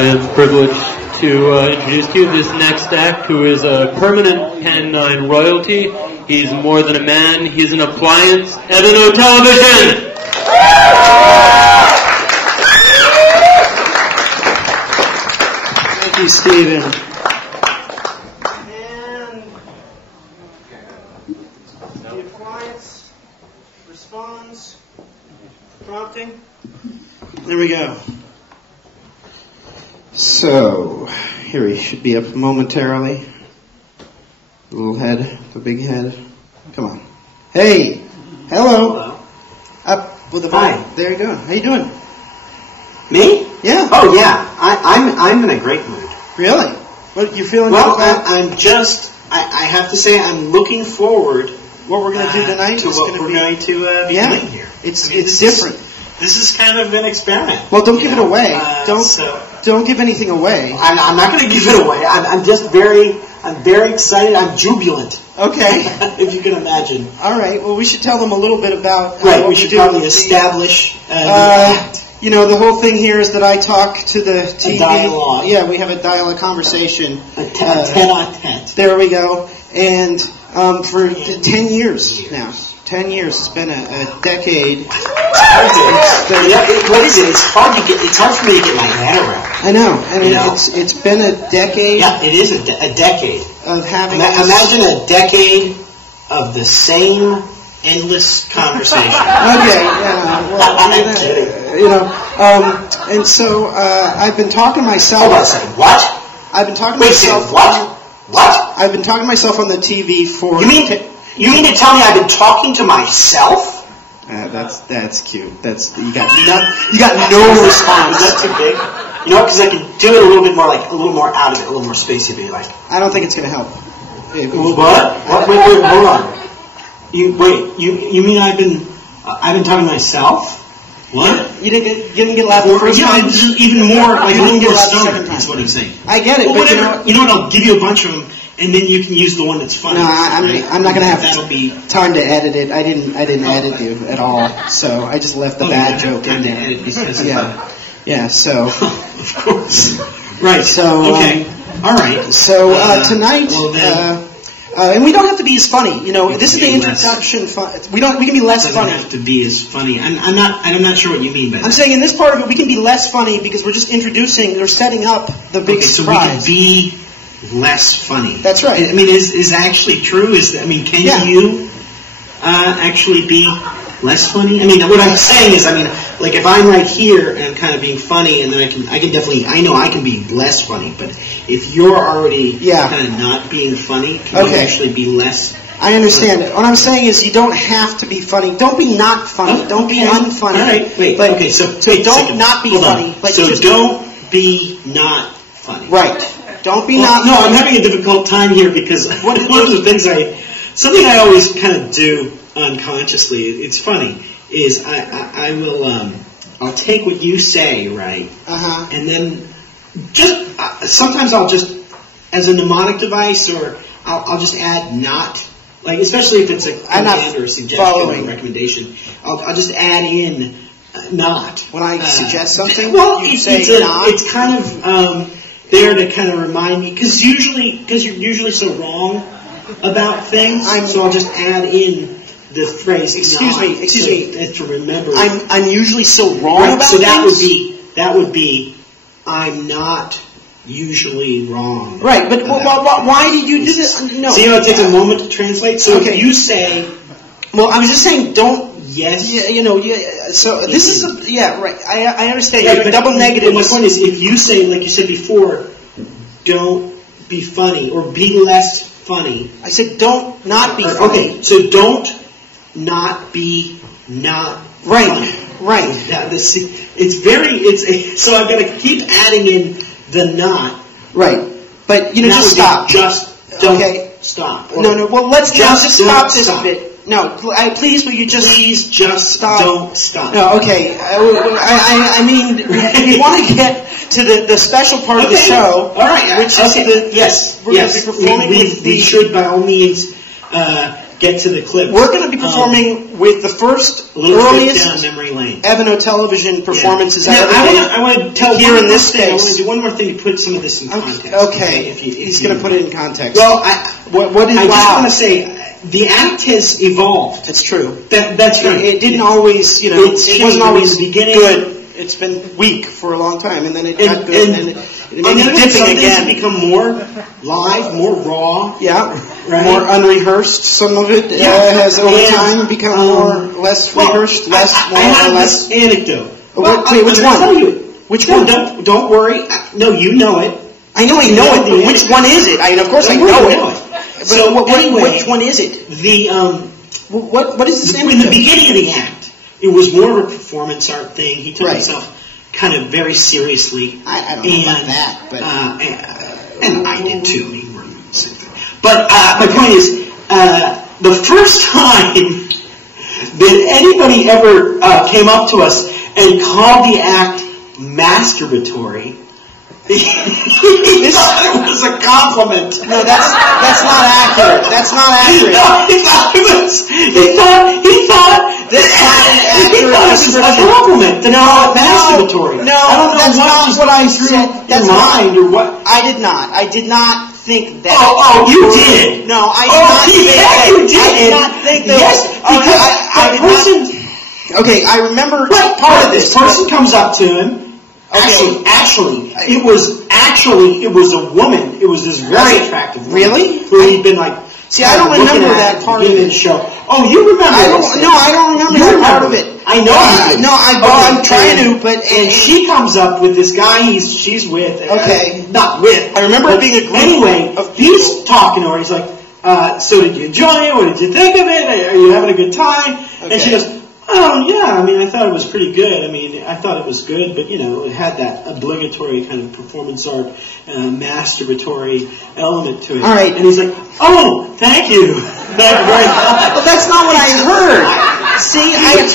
I am privileged to introduce to you this next act, who is a permanent Pen 9 royalty. He's more than a man, he's an appliance. Evan O Television! Thank you, Stephen. And the appliance responds. Prompting. There we go. So, here he should be up momentarily. The little head, the big head. Come on. Hey! Hello! Up with the volume. There you go. How you doing? Me? Yeah. Oh yeah. I'm in a great mood. Really? What you feeling? Well, I have to say I'm looking forward. What we're going to do tonight to is what we're going to be doing here. It's different. This is kind of an experiment. Well, don't give it away. Don't give anything away. I'm not going to give it away. I'm very excited. I'm jubilant. Okay. If you can imagine. All right. Well, we should tell them a little bit about right. What We should probably establish. You know, the whole thing here is that I talk to the TV. A dialogue. Yeah, we have a dialogue conversation. A tete-a-tete. There we go. And for 10 years now. 10 years. It's been a decade. What is it? It's hard for me to get my head around. I know. I mean, it's been a decade. Yeah, it is a decade of having. Imagine a decade of the same endless conversation. Okay. Yeah. Well, I'm kidding. You know. And so I've been talking to myself. Hold on a second. What? I've been talking to myself. What? I've been talking to myself on the TV for. You mean to tell me I've been talking to myself? That's cute. You got no response. Is that too big? You know, because I can do it a little bit more, like a little more out of it, a little more spacey. Be like. I don't think it's going to help. What? Wait, hold on. You mean I've been talking to myself? What? You didn't get laughed the first time. Even more. Like a little more stoned. That's what I'm saying. I get it. Well, but whatever. You know what? I'll give you a bunch of them. And then you can use the one that's funny. No, I'm not going to have That'll be time to edit it. I didn't edit you at all, so I just left the bad joke in there. Edit because yeah. So of course, right. So okay, all right. So tonight, and we don't have to be as funny. You know, this is the introduction. We can be less funny. Have to be as funny. I'm not sure what you mean by that. I'm saying in this part of it, we can be less funny because we're just introducing or setting up the big surprise. So we can be less funny. That's right. I mean, is that actually true? Can you actually be less funny? I mean, what I'm saying is, like if I'm right here and I'm kind of being funny, and then I can definitely, I know I can be less funny. But if you're already kind of not being funny, can you actually be less? I understand it. What I'm saying is, you don't have to be funny. Don't be not funny. Don't be unfunny. All right. Wait. So don't not be funny. So don't be not funny. Right. Don't be not. No, I'm having a difficult time here because one of the things something I always kind of do unconsciously. It's funny is I will I'll take what you say, right, and then just sometimes I'll just as a mnemonic device, or I'll just add not, like especially if it's a command or a suggestion or a recommendation. I'll just add in not when I suggest something. Well, not. It's kind of. There to kind of remind me, because you're usually so wrong about things, so I'll just add in the phrase. Excuse me, to remember. I'm usually so wrong about so things. that would be I'm not usually wrong. Right, but why did you do this? No. See how it takes a moment to translate. So if you say, well, I was just saying, don't. Yes. Yeah, you know. Yeah. So this is right. I understand. Yeah, but double negative. My point is, if you say, like you said before, don't be funny or be less funny. I said don't not be funny. Okay, so don't not be not funny. Right. So I've got to keep adding in the not. Right. But just stop. Just don't stop. No. Well, let's just stop this bit. No, please, will you just stop? Don't stop. No, okay. I mean, if you want to get to the special part of the show, all right, which is yes, we're going to be performing. We should by all means get to the clip. We're going to be performing with the first a little earliest trip down memory lane. Evano television performances Now, I want to tell here in this space. I want to do one more thing to put some of this in context. Okay, he's going to put it in context. Well, what is I just want to say the act has evolved. It's true. That's right. It didn't always, it wasn't always beginning. Good. It's been weak for a long time, and then it got good, and it may be dipping some again. Things become more live, more raw. Yeah, right? More unrehearsed. Some of it has over time become less rehearsed, less. I have this anecdote. Wait, which one? Tell you. Which one? Don't worry. No, you know it. I know it, but which one is it? Of course I know it. So anyway, which one is it? What is this anecdote? In the beginning of the act, it was more of a performance art thing. He took himself kind of very seriously. I don't know about that, but and I did too. But my point is, the first time that anybody ever came up to us and called the act masturbatory, he thought it was a compliment. No, that's not accurate. That's not accurate. No, he thought it was. He thought that's not an accurate description. A compliment. No, masturbatory. No, I don't know that's not what I said. That's mind or what? I did not think that. Oh, you did. No, I did not think that. You did. I did not think that. Yes, because I did not. Okay, I remember part of this. Person comes up to him. Okay. Actually, it was a woman. It was this very attractive woman. Really? Who he'd been like. See, I don't remember that part of the show. Oh, you remember? I don't remember that part of it. I know. I'm trying to, but and she comes up with this guy she's with. Okay, not with. I remember it being a group. Anyway, he's talking to her. He's like, "So did you enjoy it? What did you think of it? Are you having a good time?" Okay. And she goes, "Oh, yeah, I mean, I thought it was pretty good. I mean, I thought it was good, but, it had that obligatory kind of performance art, masturbatory element to it." All right. And he's like, "Oh, thank you." But that's not what I heard. See, I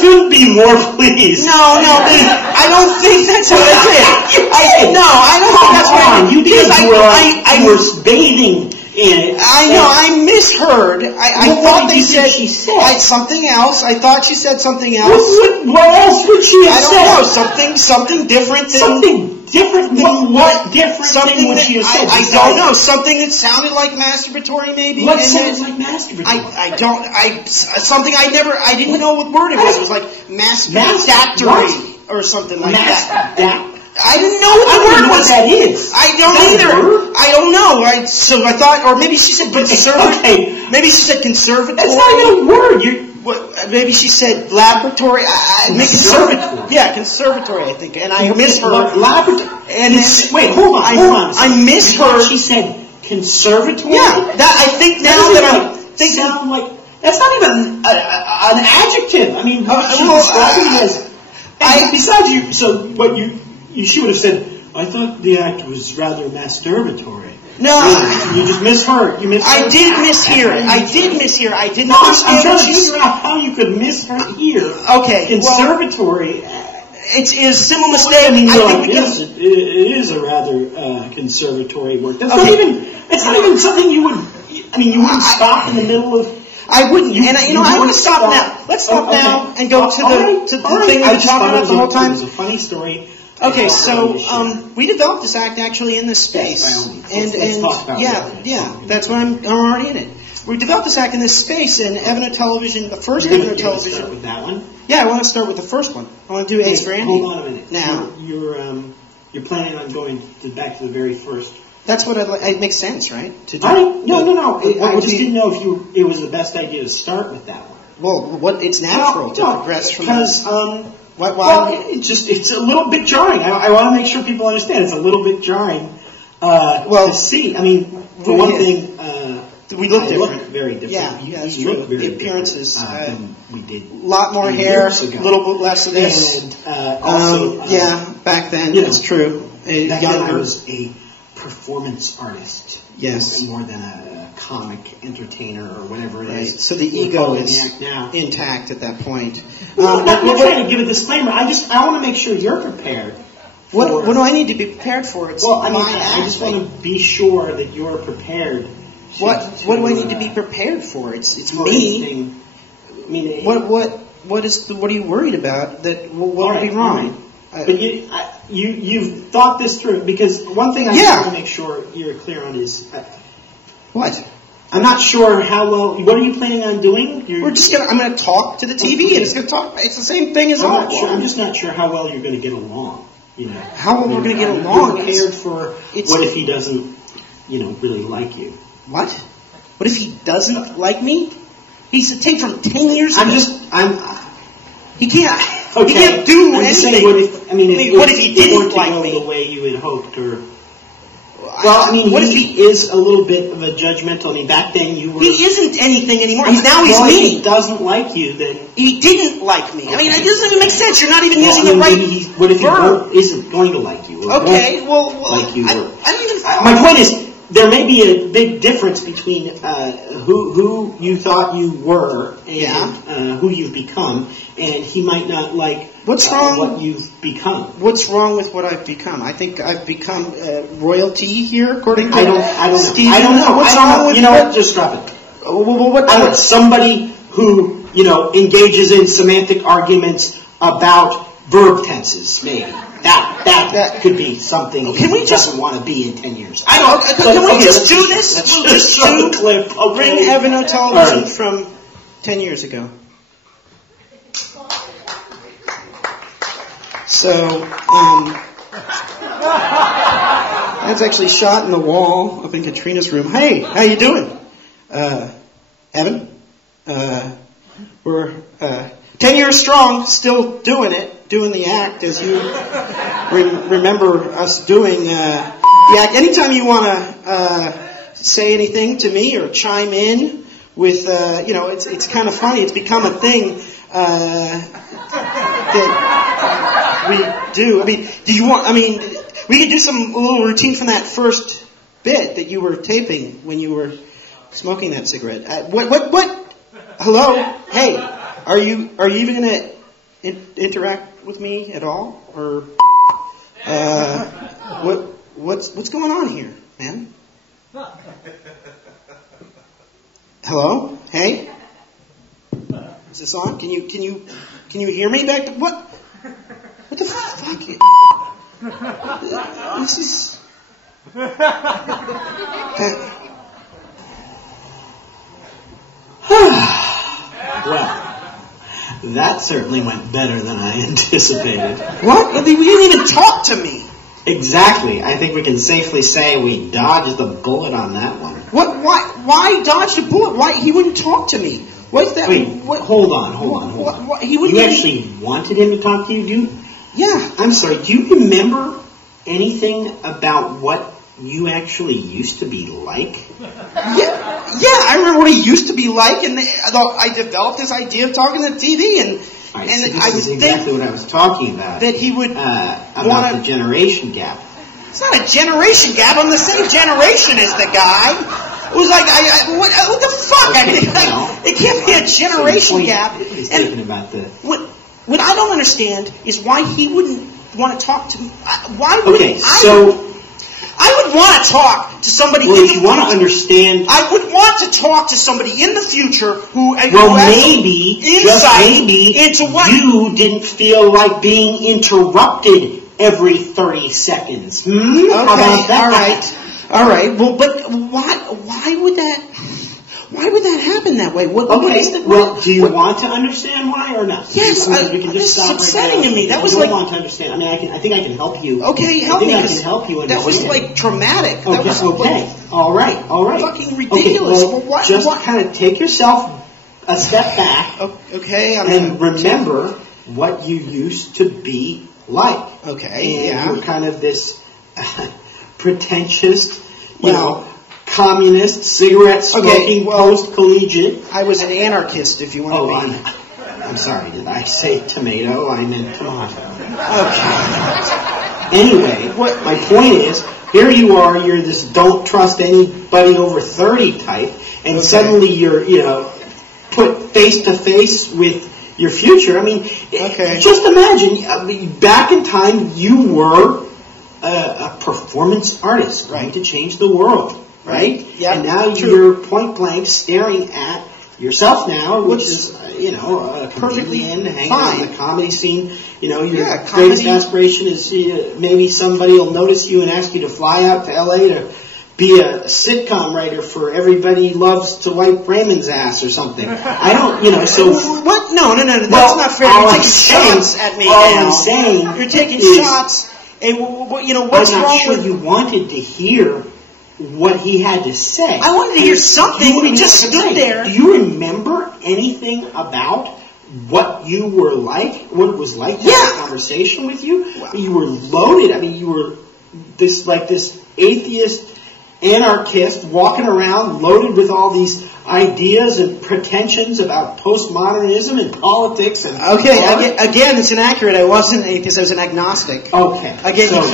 couldn't be more pleased. No, I don't think that's what I did. I don't think that's what I did. You did. I was bathing in it. I know, I misheard. I thought she said something else. I thought she said something else. What else would she have said? I don't know. Something different than... Something different than what different thing would she have said? I don't know. Something that sounded like masturbatory, maybe. What sounds like masturbatory? Something I didn't know what word it was. It was like masturbatory or something like that. I didn't know what the word was. What that is. I don't either. I don't know. So I thought, or maybe she said conservative. Okay. Maybe she said conservatory. That's not even a word. Maybe she said laboratory. Conservatory. Yeah, conservatory, I think. And I misheard. Laboratory. And wait, hold on. I misheard. She said conservatory? Yeah. I think now that I'm thinking. Sound like, that's not even an adjective. I mean, besides you, so what she would have said, I thought the act was rather masturbatory. No. You just misheard. I did mishear it. I did not understand. I'm trying to figure out how you could mishear. Okay. Conservatory. It's a simple mistake. I mean, yes, it is a rather conservatory word. It's not even something you would. I mean, you wouldn't stop in the middle of. I wouldn't. I want to stop now. Let's stop now and go to the thing we were talking about the whole time. It was a funny story. Okay, so we developed this act actually in this space, let's talk about it. That's what I'm already in it. We developed this act in this space, and Evano Television, the first Evano Television. Start with that one. Yeah, I want to start with the first one. I want to do Ace Randy. Hold on a minute. Now you're planning on going back to the very first. That's what it makes sense, right? To do. No. I just didn't know if it was the best idea to start with that one. Well, it's natural to progress from because. Why? Well, it's a little bit jarring. I want to make sure people understand it's a little bit jarring to see. I mean, for one thing, we look different. Look very different. Yeah, that's true. The appearances. We did. A lot more hair, a little bit less of this. And also, back then, it's true. Back then I was a performance artist. Yes. More than a comic entertainer or whatever it is. So the ego is intact at that point. I'm not trying to give a disclaimer. I want to make sure you're prepared. What do I need to be prepared for? I just want to be sure that you're prepared What do I need to be prepared for? It's me. I mean, what are you worried about? That what would be wrong? But you've thought this through, because one thing I want to make sure you're clear on is what? I'm not sure how well. What are you planning on doing? I'm going to talk to the TV, and it's going to talk. It's the same thing as all. I'm just not sure how well you're going to get along. How well we're going to get along? You're prepared for what if he doesn't, really like you? What? What if he doesn't like me? He's a tape from 10 years ago. He can't. Okay. He can't do anything. Saying, what if he didn't like me? The way you had hoped, or what if he is a little bit of a judgmental? Back then you were. He isn't anything anymore. He's mean. mean. If he doesn't like you, then he didn't like me. Okay. It doesn't even make sense. You're not even using the right what if verb. He isn't going to like you? Okay. Well, like you were. I don't even. My point is, there may be a big difference between who you thought you were and who you've become, and he might not like what's wrong what you've become. What's wrong with what I've become? I think I've become royalty here, according to I don't Steve. I don't know. What's wrong with what? Just drop it. What? Somebody who engages in semantic arguments about verb tenses, maybe. That could be something he doesn't want to be in 10 years. Can we just do this? We'll just show the clip. Bring Evano television from 10 years ago. So, that's actually shot in the wall up in Katrina's room. Hey, how you doing? Evan? We're 10 years strong, still doing it, doing the act as you remember us doing the act. Anytime you want to say anything to me or chime in with, it's kind of funny. It's become a thing that we do. Do you want? We could do some little routine from that first bit that you were taping when you were smoking that cigarette. What? Hello? Hey, are you even going to interact with me at all, or what's going on here, man? Hello? Hey? Is this on? Can you hear me back? What the fuck? This is. Well, that certainly went better than I anticipated. What? You didn't even talk to me. Exactly. I think we can safely say we dodged the bullet on that one. What? Why dodge the bullet? Why he wouldn't talk to me? What's that? Wait, hold on. You actually wanted him to talk to you, Yeah. I'm sorry. Do you remember anything about what you actually used to be like? Yeah, I remember what he used to be like, and I developed this idea of talking to the TV, and so this is exactly what I was talking about. That he would about the generation gap. It's not a generation gap. I'm the same generation as the guy. It was like, what the fuck? Okay, it can't be a generation gap. He's thinking about the. What I don't understand is why he wouldn't want to talk to me. Why would I would want to talk to somebody. Well, if you want to understand, I would want to talk to somebody in the future who has maybe, insight into what you didn't feel like being interrupted every 30 seconds. Okay, How about that? All right. Well, but why would that? Why would that happen that way? Do you want to understand why or not? Yes, we can just stop upsetting to me. That was like. I want to understand. I think I can help you. Okay, help me. I can help you understand. That was like traumatic. Okay, that was okay. All right. Fucking ridiculous. Okay, well, just kind of take yourself a step back. Okay, and remember what you used to be like. Okay, and you were kind of this pretentious, communist, cigarette smoking, post-collegiate. I was an anarchist, if you want to be. I'm sorry, did I say tomato? I meant tomato. Okay. Anyway, my point is, here you are, you're this don't trust anybody over 30 type, and suddenly you're, put face to face with your future. Just imagine, back in time, you were a performance artist, right, to change the world. right? Yeah. And now True. you're point blank staring at yourself now, which is, perfectly hanging fine. on the comedy scene. Your Yeah, greatest comedy. aspiration is maybe somebody will notice you and ask you to fly out to L.A. to be a sitcom writer for Everybody Loves to Wipe Raymond's Ass or something. I don't, so... What? No, that's Well, not fair. all You're I'm taking saying- shots at me all now. I'm saying You're taking is- shots. And, what's I'm not wrong sure with... you wanted to hear what he had to say. I wanted to hear something. He just stood there. Do you remember anything about what you were like, what it was like to have a conversation with you? You were loaded. I mean, you were this atheist anarchist walking around loaded with all these ideas and pretensions about postmodernism and politics and Okay, again, it's inaccurate. I wasn't an atheist. I was an agnostic. Okay. Again, So-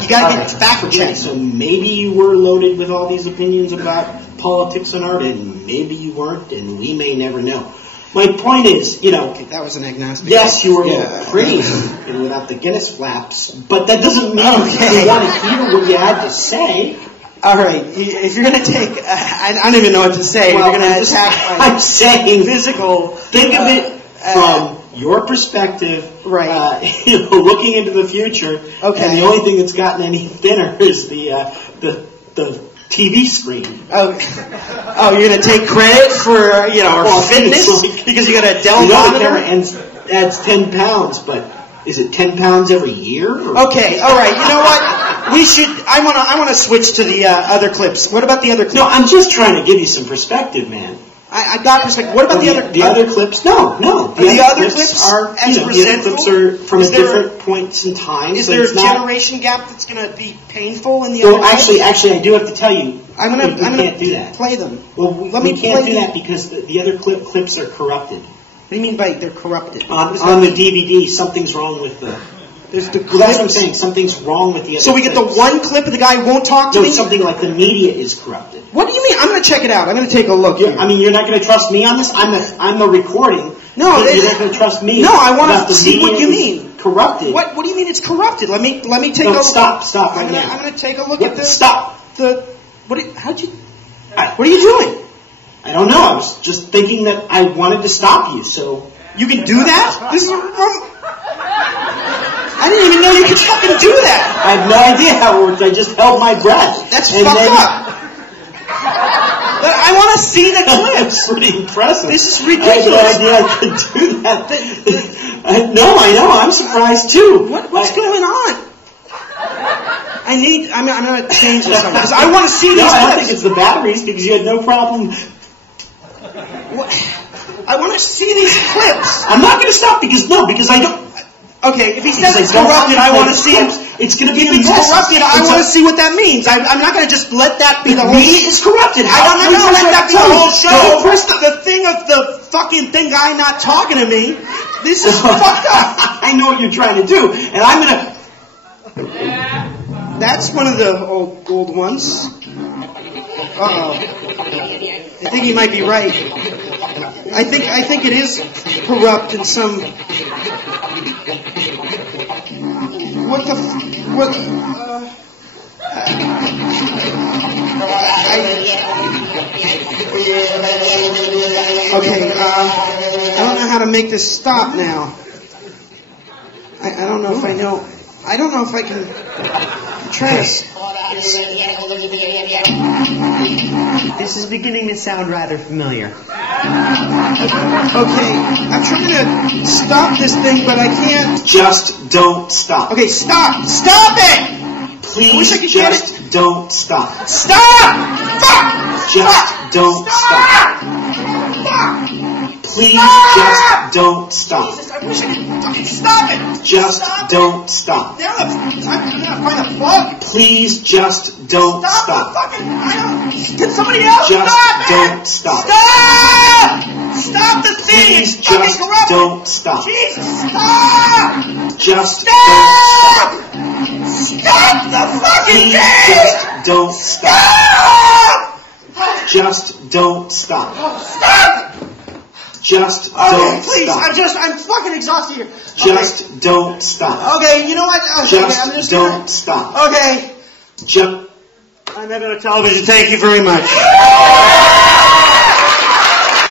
you got to get fact Okay, checked. so maybe you were loaded with all these opinions about politics and art, and maybe you weren't, and we may never know. My point is, That was an agnostic. yes, you were a Yeah. little pretty and without the Guinness flaps, but that doesn't mean Okay. you want to hear what you had to say. All right, if you're going to take... I don't even know what to say. Well, you're going to attack my I'm saying, physical... think of it from your perspective, Right. Looking into the future, Okay. and the only thing that's gotten any thinner is the TV screen. Oh, you're going to take credit for, our Well, fitness? it's like- Because you got a The Dell camera monitor? adds 10 pounds, but is it 10 pounds every year? Or? Okay, all right. You know what? We should... I want to switch to the other clips. What about the other clips? No, I'm just trying to give you some perspective, man. I got perspective. What about the other... The other clips? No. The other clips are as the other resentful? clips are from Is there- different points in time. Is so there a it's not- generation gap that's going to be painful in the Well, other clips? actually, I do have to tell you. I'm we gonna can't do that. play them. Well, Let we me can't play do the- that because the other clips are corrupted. What do you mean by they're corrupted? On What the does that mean? DVD, something's wrong with the... There's the Well, that's what I'm clips. saying. Something's wrong with the other So we get the clips. one clip of the guy who won't talk to No, me? it's something like the media is corrupted. What do you mean? I'm going to check it out. I'm going to take a look here. I mean, you're not going to trust me on this? I'm the recording. No, but you're not going to trust me. No, I want about to the see what media you is mean. Corrupted. What do you mean it's corrupted? Let me take No, a look. stop right now. I'm going to take a look Yep, at the... stop. What are you doing? I don't know. I was just thinking that I wanted to stop you, so... You can do that? This is... I didn't even know you could fucking do that. I have no idea how it worked. I just held my breath. That's And fucked then- up. But I want to see the clips. That's pretty impressive. This is I had ridiculous. no idea I could do that. I know. I'm surprised too. What's going on? I'm going to change this because I want to see these No, I don't clips. think it's the batteries because you had no problem. I want to see these clips. I'm not going to stop because I don't. Okay, if he says Because it's I don't corrupted, I want to see clips. it. It's going to be If it's corrupted, I want to see what that means. I'm not going to just let that be the whole... media is corrupted. I don't know. Let that be the whole show. Go first. The thing of the fucking thing guy not talking to me. This is fucked up. I know what you're trying to do, and I'm going to. That's one of the old ones. Uh-oh. I think he might be right. I think it is corrupt in some... What the... Okay, I don't know how to make this stop now. I don't know if I know... I don't know if I can... try to... This is beginning to sound rather familiar. Okay, I'm trying to stop this thing, but I can't... Just don't stop. Okay, stop! Stop it! Please, I wish I could get just don't stop. Stop! Fuck! Just don't stop. Please, just don't stop. Jesus, I wish I could fucking stop it! Just Stop don't it. stop. Now I'm gonna find a plug. Please, just don't Stop stop. the fucking... Can somebody else Just stop it? don't stop. Stop! Stop the thing! Please, It's fucking just corrupt! don't stop. Jesus, stop! Just don't Stop! stop. Stop the fucking Please, thing! just don't stop. Stop! Just don't stop. Stop! Just Okay, don't please, stop. I'm fucking exhausted here. Just don't stop. Okay, you know what? Okay, I'm Just just don't stop. Okay. Just. I'm Time Evan on Television, thank you very much.